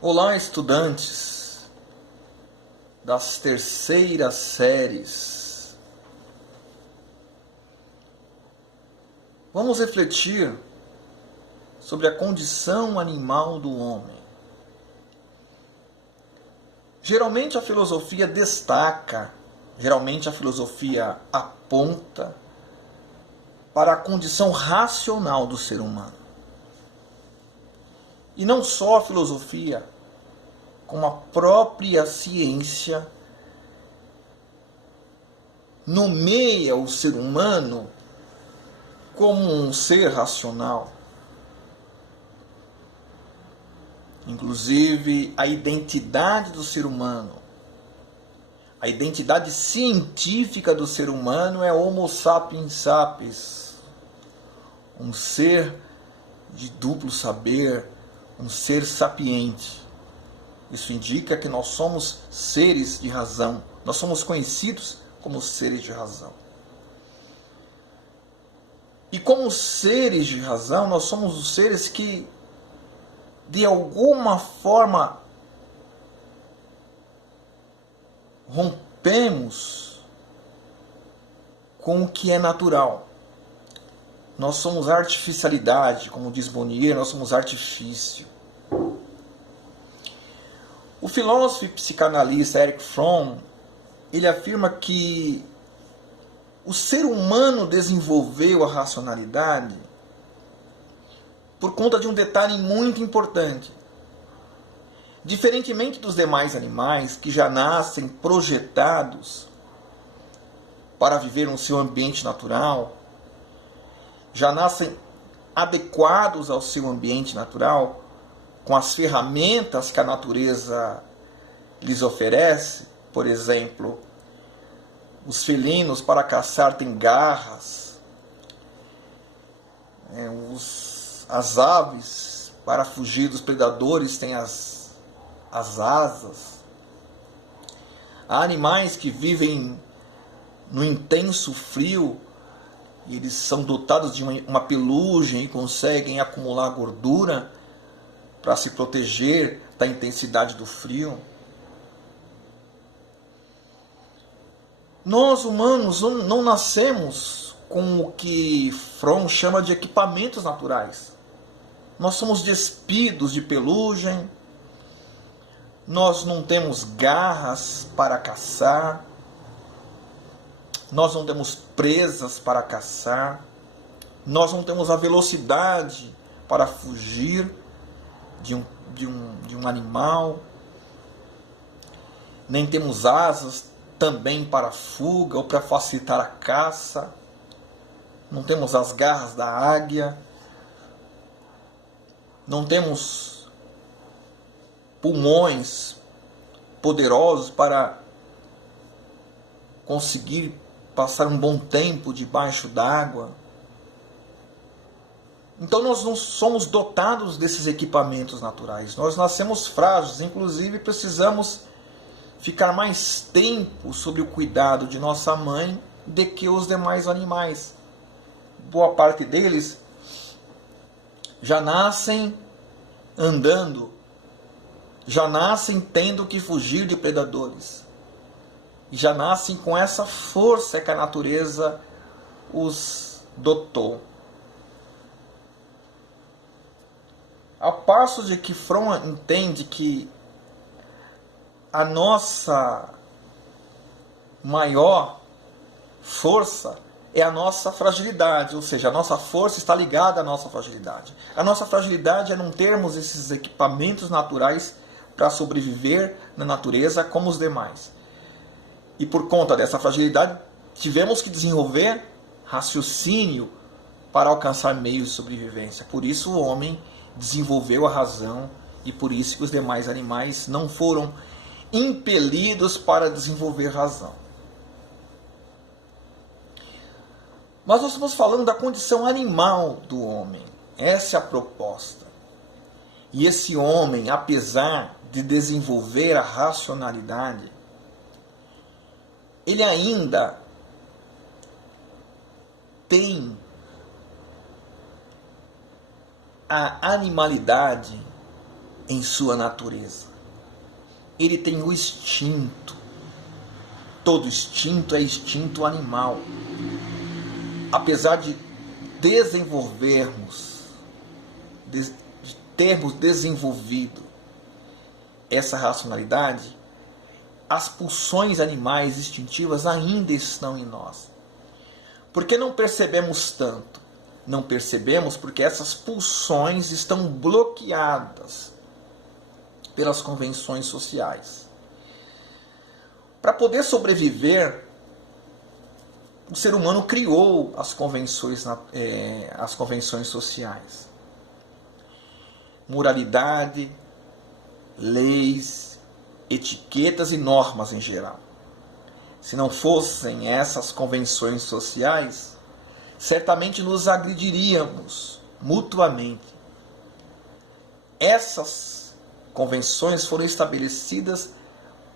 Olá, estudantes das terceiras séries. Vamos refletir sobre a condição animal do homem. Geralmente a filosofia destaca, geralmente a filosofia aponta para a condição racional do ser humano. E não só a filosofia, como a própria ciência nomeia o ser humano como um ser racional. Inclusive, a identidade do ser humano, a identidade científica do ser humano é Homo sapiens sapiens, um ser de duplo saber, um ser sapiente. Isso indica que nós somos seres de razão. Nós somos conhecidos como seres de razão. E como seres de razão, nós somos os seres que, de alguma forma, rompemos com o que é natural. Nós somos artificialidade, como diz Bonnier, nós somos artifício. O filósofo e psicanalista Erich Fromm, ele afirma que o ser humano desenvolveu a racionalidade por conta de um detalhe muito importante. Diferentemente dos demais animais que já nascem projetados para viver no seu ambiente natural, já nascem adequados ao seu ambiente natural, com as ferramentas que a natureza lhes oferece. Por exemplo, os felinos para caçar têm garras, as aves para fugir dos predadores têm as asas. Há animais que vivem no intenso frio e eles são dotados de uma pelugem e conseguem acumular gordura para se proteger da intensidade do frio. Nós humanos não nascemos com o que Fromm chama de equipamentos naturais. Nós somos despidos de pelugem, nós não temos garras para caçar, nós não temos presas para caçar, nós não temos a velocidade para fugir de um animal, nem temos asas também para a fuga ou para facilitar a caça, não temos as garras da águia, não temos pulmões poderosos para conseguir passar um bom tempo debaixo d'água. Então nós não somos dotados desses equipamentos naturais. Nós nascemos frágeis, inclusive precisamos ficar mais tempo sob o cuidado de nossa mãe do que os demais animais. Boa parte deles já nascem andando, já nascem tendo que fugir de predadores. E já nascem com essa força que a natureza os dotou. Ao passo de que Fromm entende que a nossa maior força é a nossa fragilidade, ou seja, a nossa força está ligada à nossa fragilidade. A nossa fragilidade é não termos esses equipamentos naturais para sobreviver na natureza como os demais. E por conta dessa fragilidade, tivemos que desenvolver raciocínio para alcançar meios de sobrevivência. Por isso o homem desenvolveu a razão e por isso que os demais animais não foram impelidos para desenvolver razão. Mas nós estamos falando da condição animal do homem. Essa é a proposta. E esse homem, apesar de desenvolver a racionalidade, ele ainda tem a animalidade em sua natureza. Ele tem o instinto. Todo instinto é instinto animal. Apesar de termos desenvolvido essa racionalidade, as pulsões animais instintivas ainda estão em nós. Por que não percebemos tanto? Não percebemos porque essas pulsões estão bloqueadas pelas convenções sociais. Para poder sobreviver, o ser humano criou as convenções sociais. Moralidade, leis, etiquetas e normas em geral. Se não fossem essas convenções sociais, certamente nos agrediríamos mutuamente. Essas convenções foram estabelecidas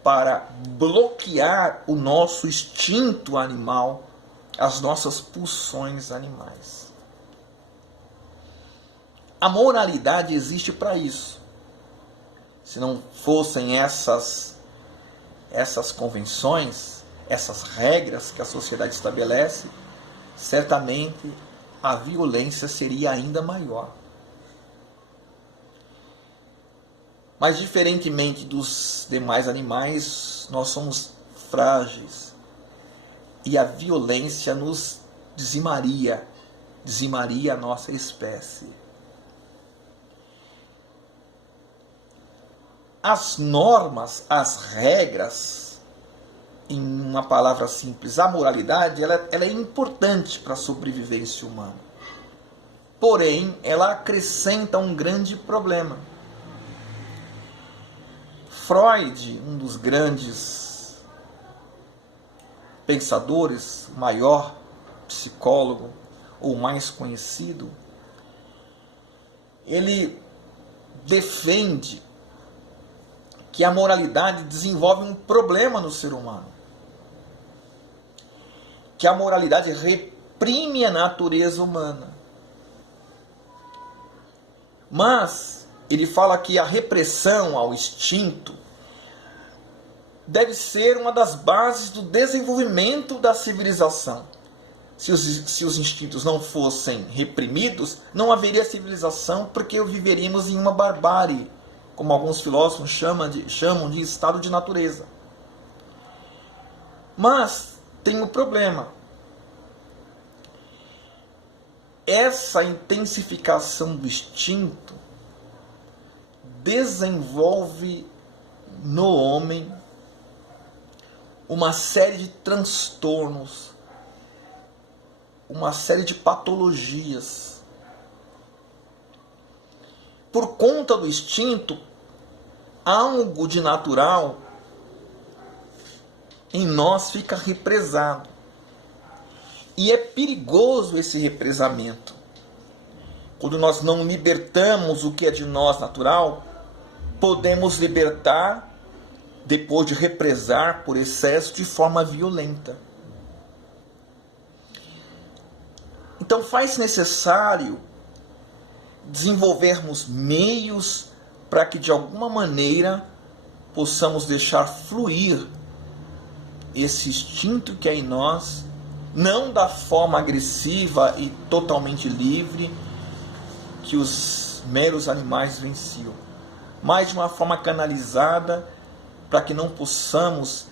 para bloquear o nosso instinto animal, as nossas pulsões animais. A moralidade existe para isso. Se não fossem essas convenções, essas regras que a sociedade estabelece, certamente a violência seria ainda maior. Mas, diferentemente dos demais animais, nós somos frágeis. E a violência nos dizimaria a nossa espécie. As normas, as regras, em uma palavra simples, a moralidade, ela é importante para a sobrevivência humana. Porém, ela acrescenta um grande problema. Freud, um dos grandes pensadores, maior psicólogo, ou mais conhecido, ele defende que a moralidade desenvolve um problema no ser humano. Que a moralidade reprime a natureza humana. Mas ele fala que a repressão ao instinto deve ser uma das bases do desenvolvimento da civilização. Se os instintos não fossem reprimidos, não haveria civilização, porque viveríamos em uma barbárie, como alguns filósofos chamam de estado de natureza. Mas tem um problema. Essa intensificação do instinto desenvolve no homem uma série de transtornos, uma série de patologias. Por conta do instinto, algo de natural em nós fica represado. E é perigoso esse represamento. Quando nós não libertamos o que é de nós natural, podemos libertar depois de represar por excesso de forma violenta. Então faz necessário desenvolvermos meios para que de alguma maneira possamos deixar fluir esse instinto que é em nós, não da forma agressiva e totalmente livre que os meros animais venciam, mas de uma forma canalizada para que não possamos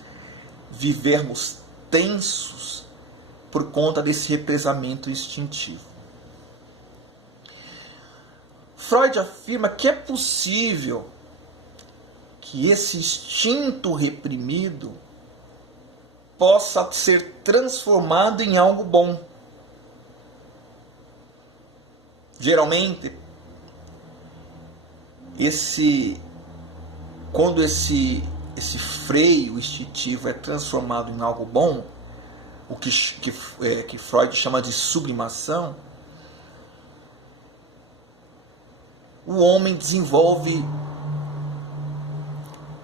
vivermos tensos por conta desse represamento instintivo. Freud afirma que é possível que esse instinto reprimido possa ser transformado em algo bom. Geralmente, quando esse freio instintivo é transformado em algo bom, o que Freud chama de sublimação, o homem desenvolve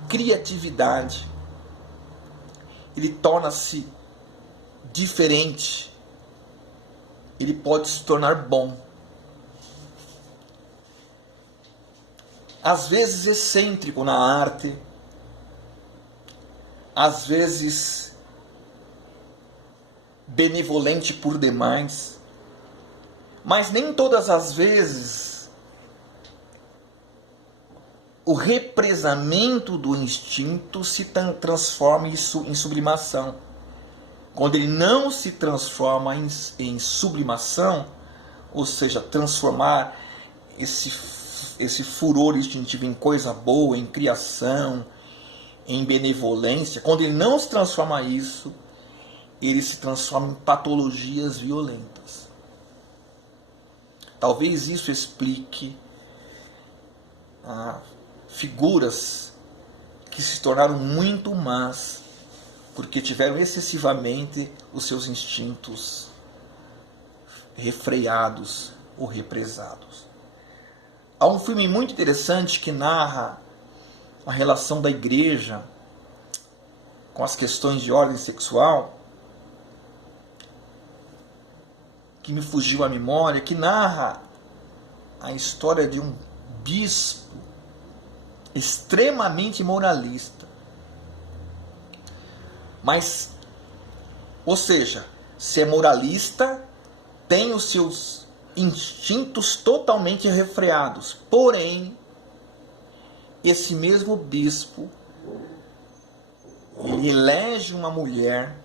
criatividade, ele torna-se diferente, ele pode se tornar bom. às vezes excêntrico na arte, às vezes benevolente por demais, mas nem todas as vezes o represamento do instinto se transforma em sublimação. Quando ele não se transforma em sublimação, ou seja, transformar esse furor instintivo em coisa boa, em criação, em benevolência, quando ele não se transforma isso, ele se transforma em patologias violentas. Talvez isso explique figuras que se tornaram muito más porque tiveram excessivamente os seus instintos refreados ou represados. Há um filme muito interessante que narra a relação da igreja com as questões de ordem sexual, que me fugiu à memória, que narra a história de um bispo extremamente moralista. Mas, ou seja, se é moralista, tem os seus instintos totalmente refreados. Porém, esse mesmo bispo, ele elege uma mulher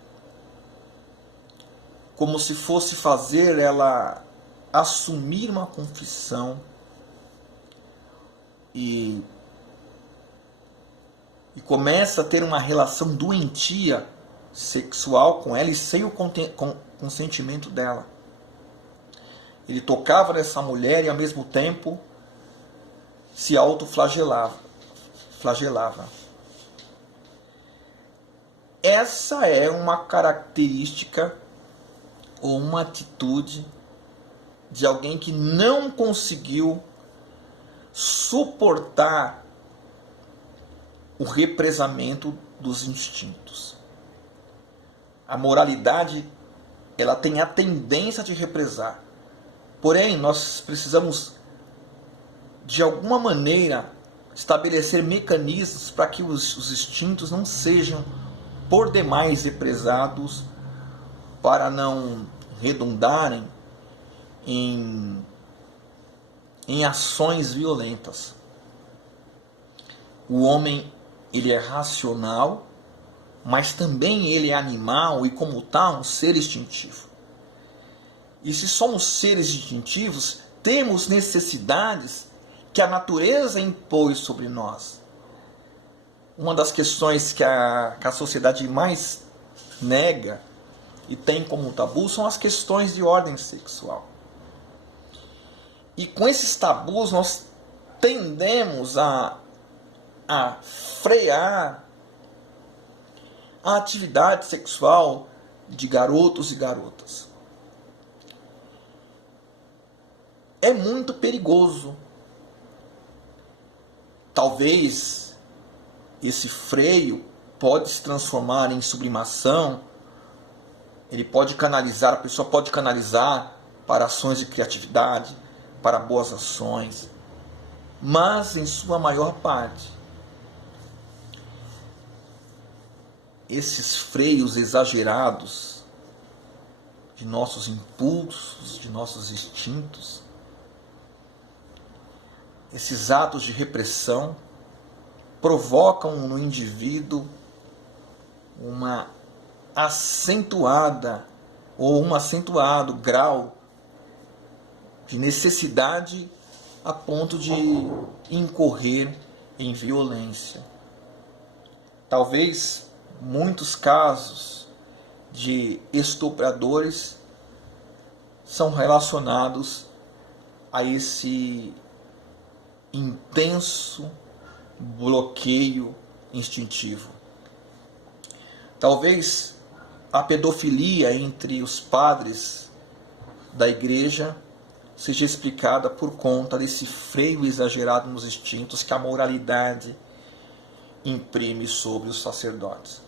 como se fosse fazer ela assumir uma confissão e começa a ter uma relação doentia sexual com ela e sem o consentimento dela. Ele tocava nessa mulher e ao mesmo tempo se autoflagelava. Essa é uma característica ou uma atitude de alguém que não conseguiu suportar o represamento dos instintos. A moralidade, ela tem a tendência de represar. Porém, nós precisamos, de alguma maneira, estabelecer mecanismos para que os instintos não sejam por demais represados, para não redundarem em ações violentas. O homem, ele é racional, mas também ele é animal e, como tal, um ser instintivo. E se somos seres instintivos, temos necessidades que a natureza impôs sobre nós. Uma das questões que a sociedade mais nega e tem como tabu são as questões de ordem sexual. E com esses tabus nós tendemos a frear a atividade sexual de garotos e garotas. É muito perigoso. Talvez esse freio pode se transformar em sublimação. Ele pode canalizar, a pessoa pode canalizar para ações de criatividade, para boas ações, mas em sua maior parte, esses freios exagerados de nossos impulsos, de nossos instintos, esses atos de repressão provocam no indivíduo uma acentuada ou um acentuado grau de necessidade a ponto de incorrer em violência. Talvez muitos casos de estupradores são relacionados a esse intenso bloqueio instintivo. Talvez a pedofilia entre os padres da igreja seja explicada por conta desse freio exagerado nos instintos que a moralidade imprime sobre os sacerdotes.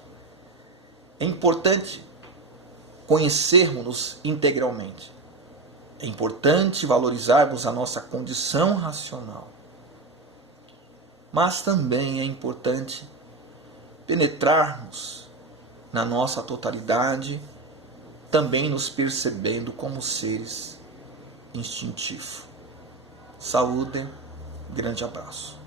É importante conhecermos-nos integralmente. É importante valorizarmos a nossa condição racional. mas também é importante penetrarmos na nossa totalidade, também nos percebendo como seres instintivos. Saúde, grande abraço.